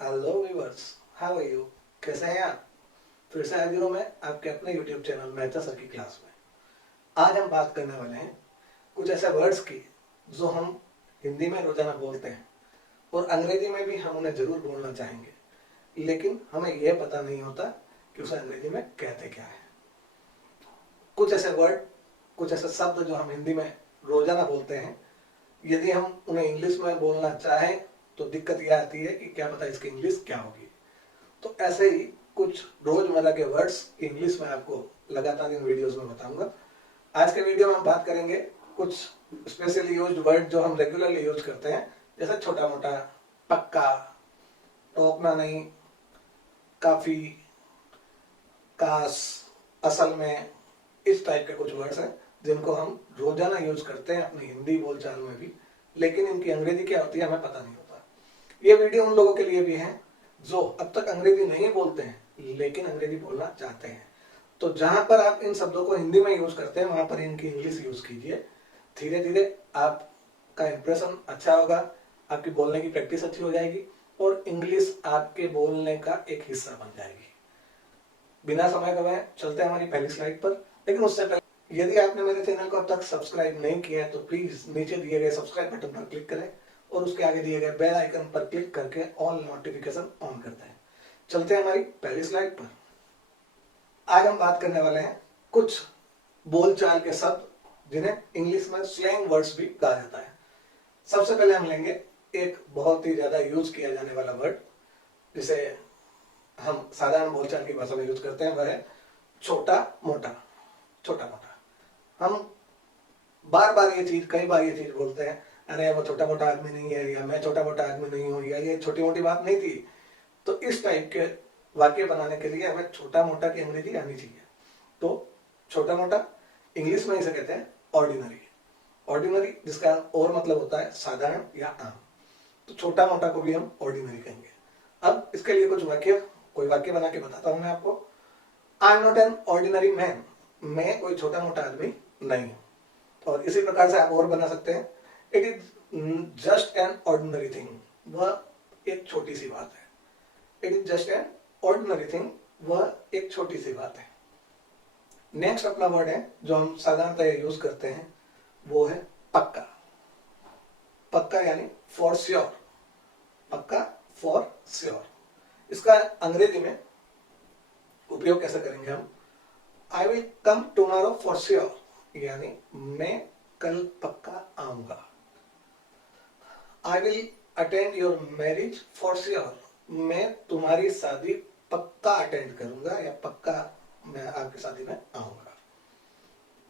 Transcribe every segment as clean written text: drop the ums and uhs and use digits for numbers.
Hello viewers, how are you? कैसे हैं आप? फिर से हाजिर हूं मैं आपके अपने यूट्यूब चैनल मेहता सर की क्लास में। आज हम बात करने वाले हैं कुछ ऐसे वर्ड्स की जो हम हिंदी में रोजाना बोलते हैं और अंग्रेजी में भी हम उन्हें जरूर बोलना चाहेंगे, लेकिन हमें यह पता नहीं होता कि उसे अंग्रेजी में कहते क्या है। कुछ ऐसे वर्ड, कुछ ऐसे शब्द जो हम हिंदी में रोजाना बोलते हैं, यदि हम उन्हें इंग्लिश में बोलना चाहें तो दिक्कत यह आती है कि क्या पता इसकी इंग्लिश क्या होगी। तो ऐसे ही कुछ रोजमर्रा के वर्ड्स इंग्लिश में आपको लगातार इन वीडियोस में बताऊंगा। आज के वीडियो में हम बात करेंगे कुछ स्पेशली यूज्ड वर्ड जो हम रेगुलरली यूज करते हैं, जैसे छोटा मोटा, पक्का, टोकना नहीं, काफी, काश, असल में, इस टाइप के कुछ वर्ड्स हैं जिनको हम रोजाना यूज करते हैं अपनी हिंदी बोलचाल में भी, लेकिन इनकी अंग्रेजी क्या होती है हमें पता नहीं होता। ये वीडियो उन लोगों के लिए भी है जो अब तक अंग्रेजी नहीं बोलते हैं लेकिन अंग्रेजी बोलना चाहते हैं। तो जहां पर आप इन शब्दों को हिंदी में यूज करते हैं वहां पर इनकी इंग्लिश यूज कीजिए। धीरे धीरे आपका इंप्रेशन अच्छा होगा, आपकी बोलने की प्रैक्टिस अच्छी हो जाएगी और इंग्लिश आपके बोलने का एक हिस्सा बन जाएगी। बिना समय गवाए चलते हैं हमारी पहली स्लाइड पर। लेकिन उससे पहले यदि आपने मेरे चैनल को अब तक सब्सक्राइब नहीं किया है तो प्लीज नीचे दिए गए सब्सक्राइब बटन पर क्लिक करें और उसके आगे दिए गए बेल आइकन पर क्लिक करके ऑल नोटिफिकेशन ऑन करते हैं। चलते हैं हमारी पहली स्लाइड पर। आज हम बात करने वाले हैं कुछ बोलचाल के शब्द जिन्हें इंग्लिश में स्लैंग वर्ड्स भी कहा जाता है। सबसे पहले हम लेंगे एक बहुत ही ज्यादा यूज किया जाने वाला वर्ड जिसे हम साधारण बोलचाल की भाषा में यूज करते हैं, वह है छोटा मोटा। छोटा मोटा, हम बार बार ये चीज, कई बार ये चीज बोलते हैं, अरे वो छोटा मोटा आदमी नहीं है, या मैं छोटा मोटा आदमी नहीं हूं, या ये छोटी मोटी बात नहीं थी। तो इस टाइप के वाक्य बनाने के लिए हमें छोटा मोटा की अंग्रेजी आनी चाहिए। तो छोटा मोटा इंग्लिश में इसे कहते हैं ऑर्डिनरी। ऑर्डिनरी जिसका और मतलब होता है साधारण या आम। तो छोटा मोटा को भी हम ऑर्डिनरी कहेंगे। अब इसके लिए कुछ वाक्य, कोई वाक्य बना के बताता हूं मैं आपको। I am not an ordinary man. मैं कोई छोटा मोटा आदमी नहीं हूं। और इसी प्रकार से आप और बना सकते हैं, it is just an ordinary thing. वह एक छोटी सी बात है। It is just an ordinary thing, वह एक छोटी सी बात है। नेक्स्ट अपना वर्ड है जो हम साधारणतः यूज करते हैं, वो है पक्का। पक्का यानी फॉर श्योर। पक्का फॉर श्योर। इसका अंग्रेजी में उपयोग कैसे करेंगे हम? I will come tomorrow for sure, यानी मैं कल पक्का आऊंगा। I will attend your marriage for sure, मैं तुम्हारी शादी पक्का अटेंड करूंगा या पक्का मैं आपकी शादी में आऊंगा।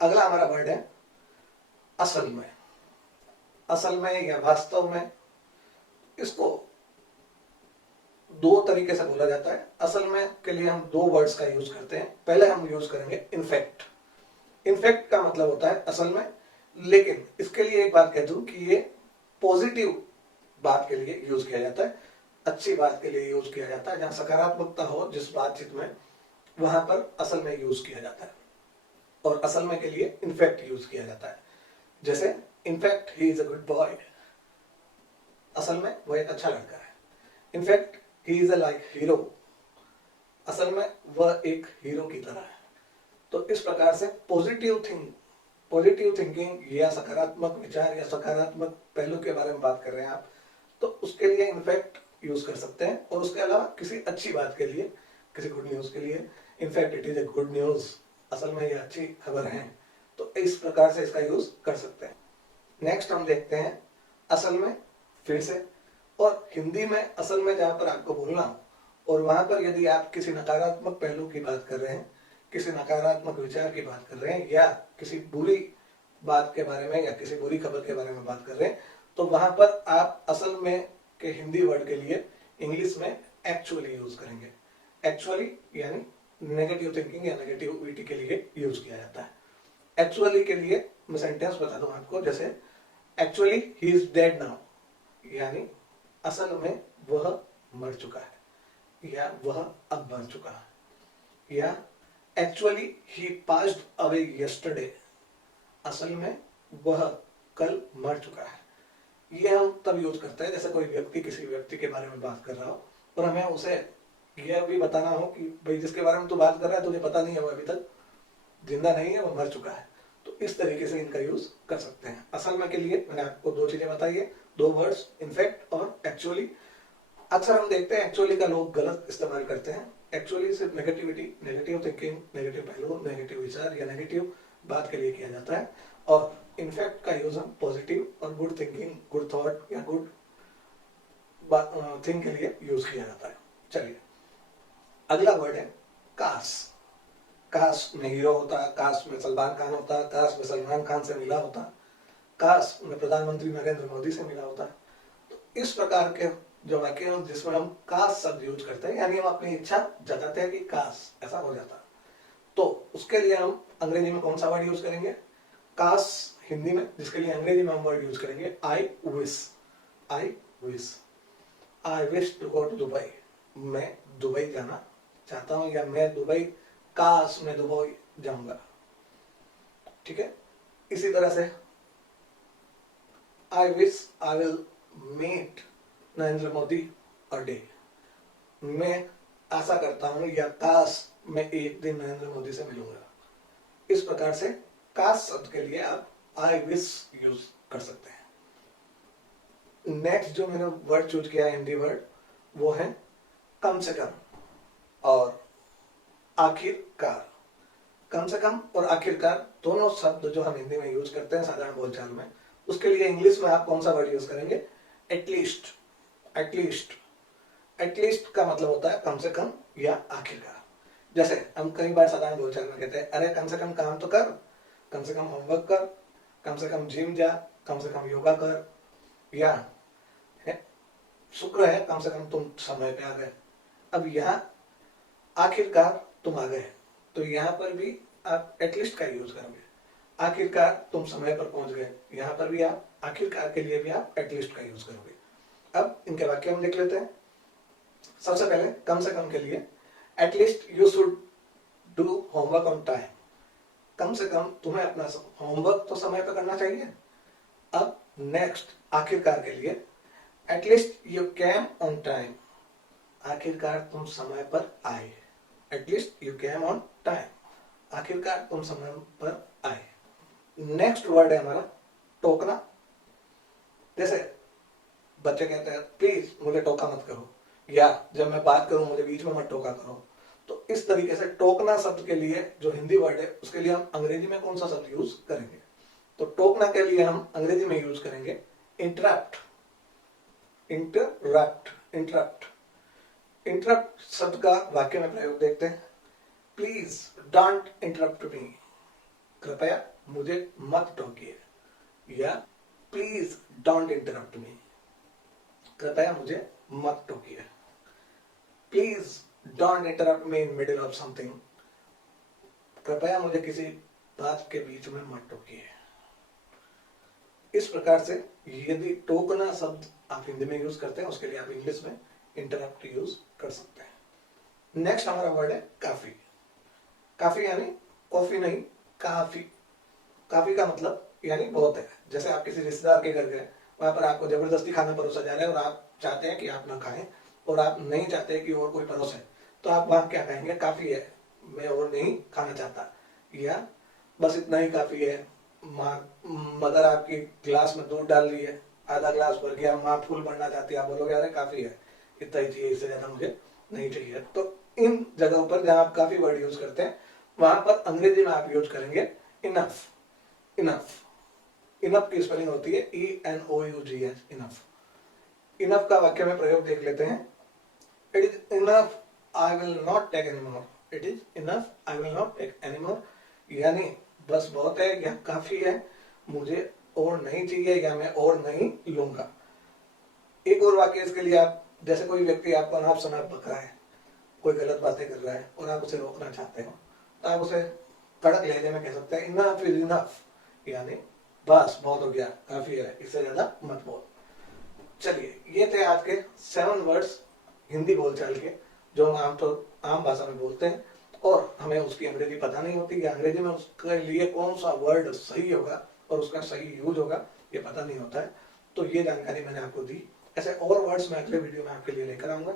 अगला हमारा वर्ड है असल में। असल में या वास्तव में, इसको दो तरीके से बोला जाता है। असल में के लिए हम दो वर्ड्स का यूज करते हैं। पहले हम यूज करेंगे इनफैक्ट। इनफैक्ट का मतलब होता है असल में, लेकिन इसके लिए एक बात कह दूं कि ये पॉजिटिव बात के लिए यूज किया जाता है, अच्छी बात के लिए यूज किया जाता है। जहां सकारात्मकता हो जिस बातचीत में, वहां पर असल में यूज किया जाता है। और असल में के लिए इनफैक्ट यूज किया जाता है। जैसे in fact he is a good boy, असल में वो एक अच्छा लड़का है। In fact he is a like hero, असल में वह एक हीरो की तरह है। तो इस प्रकार से पॉजिटिव थिंकिंग या सकारात्मक विचार या सकारात्मक पहलू के बारे में बात कर रहे हैं आप, तो उसके लिए इनफैक्ट यूज कर सकते हैं। और उसके अलावा किसी अच्छी बात के लिए, किसी गुड न्यूज के लिए, in fact it is a good news, असल में यह अच्छी खबर है। तो इस प्रकार से इसका यूज कर सकते हैं। नेक्स्ट हम देखते हैं असल में, फिर से। और हिंदी में असल में जहां पर आपको बोलना हो और वहां पर यदि आप किसी नकारात्मक पहलू की बात कर रहे हैं, किसी नकारात्मक विचार की बात कर रहे हैं, या किसी बुरी बात के बारे में या किसी बुरी खबर के बारे में बात कर रहे हैं, तो वहां पर आप असल में के हिंदी वर्ड के लिए इंग्लिश में एक्चुअली यूज करेंगे। एक्चुअली यानी नेगेटिव थिंकिंग या नेगेटिविटी के लिए यूज किया जाता है। एक्चुअली के लिए मैं सेंटेंस बता दूं आपको, जैसे actually he is dead now, यानी असल में वह मर चुका है या वह अब मर चुका है। या एक्चुअली ही पास्ड अवे यस्टरडे, असल में वह कल मर चुका है। ये हम तब यूज करते हैं जैसे कोई व्यक्ति किसी व्यक्ति के बारे में बात कर रहा हो और हमें उसे यह भी बताना हो कि भाई जिसके बारे में तू बात कर रहा है तुझे पता नहीं है, वो अभी तक जिंदा नहीं है, वो मर चुका है। तो इस तरीके से इनका यूज कर सकते हैं। असल में के लिए मैंने आपको दो चीजें बताई है, दो वर्ड्स, इनफैक्ट और एक्चुअली। अक्सर हम देखते हैं एक्चुअली का लोग गलत इस्तेमाल करते हैं। एक्चुअली सिर्फ नेगेटिविटी, नेगेटिव थिंकिंग, नेगेटिव पहलू, नेगेटिव विचार या नेगेटिव बात के लिए किया जाता है, और इनफैक्ट का यूज हम पॉजिटिव और गुड थिंकिंग, गुड थॉट या गुड थिंग के लिए यूज किया जाता है। चलिए, अगला वर्ड है काश। काश में हीरो होता, काश में सलमान खान होता, काश में सलमान खान से मिला होता, काश में प्रधानमंत्री नरेंद्र मोदी से मिला होता। तो इस प्रकार के जो वाक्य हैं जिसमें हम काश शब्द यूज करते हैं, यानी हम अपनी इच्छा जताते हैं कि काश ऐसा हो जाता, तो उसके लिए हम अंग्रेजी में कौन सा वर्ड यूज करेंगे? काश हिंदी में, जिसके लिए अंग्रेजी में हम वर्ड यूज करेंगे I wish. I wish, I wish to go to Dubai. मैं दुबई जाना चाहता हूं, या मैं दुबई, काश मैं दुबई जाऊंगा। ठीक है, इसी तरह से I wish I will meet Narendra Modi a day. मैं आशा करता हूं या काश मैं एक दिन नरेंद्र मोदी से मिलूंगा। इस प्रकार से काश शब्द के लिए आप आई विश यूज कर सकते हैं। नेक्स्ट जो मैंने वर्ड चूज किया है हिंदी वर्ड, वो है कम से कम और आखिरकार। कम से कम और आखिरकार दोनों शब्द जो हम हिंदी में यूज करते हैं साधारण बोलचाल में, उसके लिए इंग्लिश में आप कौन सा वर्ड यूज करेंगे? एटलीस्ट। एटलीस्ट, एटलीस्ट का मतलब होता है कम से कम या आखिरकार। जैसे हम कई बार साधारण बोलचाल में कहते हैं, अरे कम से कम काम तो कर, कम से कम होमवर्क कर, कम से कम जिम जा, कम से कम योगा कर, या शुक्र है कम से कम तुम समय पे आ गए। अब यहाँ आखिरकार तुम आ गए, तो यहाँ पर भी आप एटलीस्ट का यूज करोगे। आखिरकार तुम समय पर पहुंच गए, यहाँ पर भी आप आखिरकार के लिए भी आप एटलीस्ट का यूज करोगे। अब इनके वाक्य हम देख लेते हैं। सबसे पहले कम से कम के लिए, at least you should do homework on time. कम से कम तुम्हें अपना होमवर्क तो समय पर करना चाहिए। अब नेक्स्ट आखिरकार के लिए, at least you came on time. आखिरकार तुम समय पर आए। At least you came on time, आखिरकार तुम समय पर आए। नेक्स्ट वर्ड है हमारा टोकना। जैसे बच्चे कहते हैं प्लीज मुझे टोका मत करो, या जब मैं बात करूं मुझे बीच में मत टोका करो। तो इस तरीके से टोकना शब्द के लिए जो हिंदी वर्ड है उसके लिए हम अंग्रेजी में कौन सा शब्द यूज करेंगे? तो टोकना के लिए हम अंग्रेजी में यूज करेंगे इंटरप्ट। Interrupt, interrupt. इंटरप्ट शब्द का वाक्य में प्रयोग देखते हैं। प्लीज डोंट इंटरप्ट मी। कृपया मुझे मत टोकिए, या प्लीज डोंट इंटरप्ट मी। कृपया मुझे मत टोकिए। Please don't interrupt me in middle of something. कृपया मुझे किसी बात के बीच में मत टोकिए। इस प्रकार से यदि टोकना शब्द आप हिंदी में यूज करते हैं, उसके लिए आप इंग्लिश में इंटरप्ट यूज कर सकते हैं। नेक्स्ट हमारा वर्ड है काफी। काफी यानी कॉफी नहीं, काफी। काफी का मतलब यानी बहुत है। जैसे आप किसी रिश्तेदार के घर गए, वहां पर आपको जबरदस्ती खाना परोसा जा रहा है और आप चाहते हैं कि आप ना खाएं, और आप नहीं चाहते कि और कोई परोसे, तो आप वहां क्या कहेंगे? काफी है, मैं और नहीं खाना चाहता, या बस इतना ही काफी है। मदर आपकी ग्लास में दूध डाल रही है, आधा ग्लास भर गया, माँ फूल भरना चाहती है, आप बोलोगे अरे काफी है, इतना ही चाहिए, इससे ज्यादा मुझे नहीं चाहिए। तो इन जगहों पर जहां आप काफी वर्ड यूज करते हैं, वहां पर अंग्रेजी में आप यूज करेंगे इनफ। इनफ, इनफ की स्पेलिंग होती है ENOUGH, इनफ। इनफ का वाक्य में प्रयोग देख लेते हैं। It is enough I will not take any more. It is enough I will not take any more, यानी बस बहुत है या काफी है, मुझे और नहीं चाहिए या मैं और नहीं लूंगा। एक और वाक्य इसके लिए, आप जैसे कोई व्यक्ति आपको अनाप शनाप बक रहा है, कोई गलत बातें कर रहा है और आप उसे रोकना चाहते हो, तो आप उसे कड़क लहजे में कह सकते हैं इनफ इज इनफ, यानी बस बहुत हो गया, काफी है, इससे ज्यादा मत बोल। चलिए, ये थे आज के 7 वर्ड्स हिंदी बोलचाल के, जो हम आम भाषा में बोलते हैं और हमें उसकी अंग्रेजी पता नहीं होती, या अंग्रेजी में उसके लिए कौन सा वर्ड सही होगा और उसका सही यूज होगा ये पता नहीं होता है। तो ये जानकारी मैंने आपको दी। ऐसे और वर्ड्स मैं अगले वीडियो में आपके लिए लेकर आऊंगा।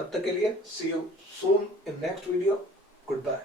तब तक के लिए see you soon in next video. Good bye.